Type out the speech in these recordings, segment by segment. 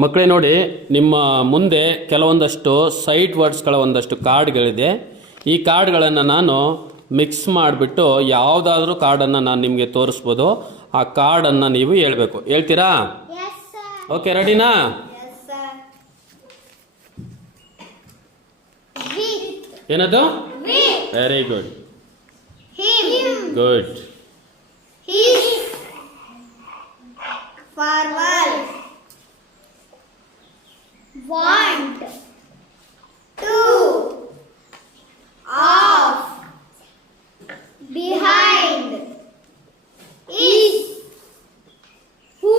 ಮಕ್ಕಳೇ ನೋಡಿ, ನಿಮ್ಮ ಮುಂದೆ ಕೆಲವೊಂದಷ್ಟು ಸೈಟ್ ವರ್ಡ್ಸ್ಗಳ ಒಂದಷ್ಟು ಕಾರ್ಡ್ಗಳಿದೆ. ಈ ಕಾರ್ಡ್ಗಳನ್ನು ನಾನು ಮಿಕ್ಸ್ ಮಾಡಿಬಿಟ್ಟು ಯಾವುದಾದ್ರೂ ಕಾರ್ಡನ್ನು ನಾನು ನಿಮಗೆ ತೋರಿಸ್ಬೋದು. ಆ ಕಾರ್ಡನ್ನು ನೀವು ಹೇಳ್ಬೇಕು. ಹೇಳ್ತೀರಾ? ಓಕೆ, ರೆಡಿನಾ? ಏನದು? Very good, good. Forward, want, to, off, behind, is, who,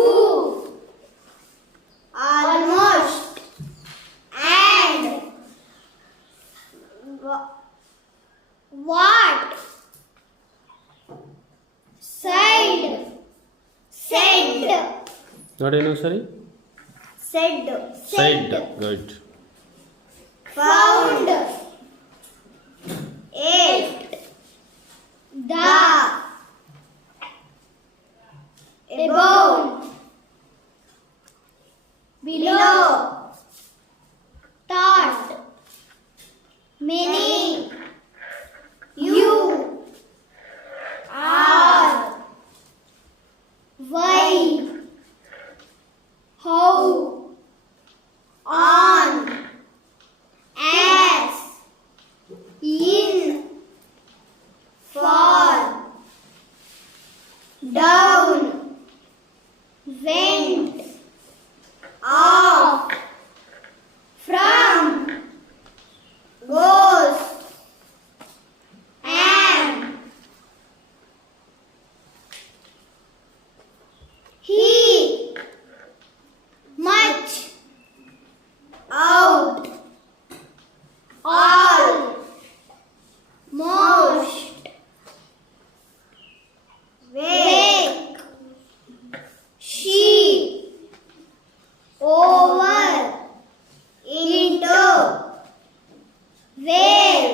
almost, and, what, side, said. ನೋಡಿ ಇನ್ನೊಂದು ಸರಿ. Said. Side, good. Found, ate, the, above, below, thought, many, you, are, why, how, on, as, in, for, down, went, off, from, goes, am, he, much, out, all, most, wake, she, over, into, where,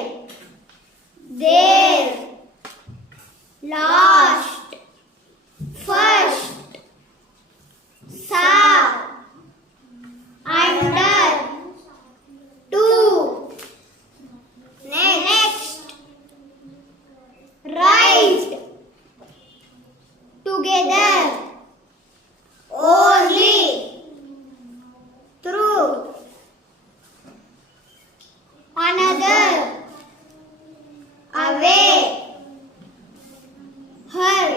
there, last, first, saw, under, to, next, right, together, only, through, another, away, her,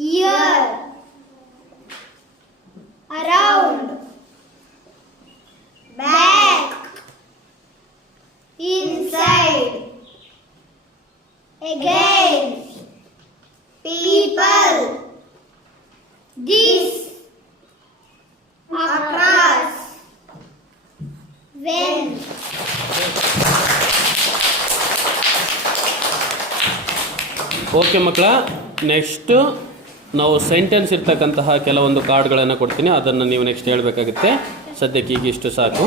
here, around, back, inside, again, people, this, across, when. Okay ಮಕ್ಕಳ, ನೆಕ್ಸ್ಟು ನಾವು ಸೆಂಟೆನ್ಸ್ ಇರ್ತಕ್ಕಂತಹ ಕೆಲವೊಂದು ಕಾರ್ಡ್ಗಳನ್ನು ಕೊಡ್ತೀನಿ. ಅದನ್ನು ನೀವು ನೆಕ್ಸ್ಟ್ ಹೇಳಬೇಕಾಗುತ್ತೆ. ಸದ್ಯಕ್ಕೆ ಈಗ ಇಷ್ಟು ಸಾಕು.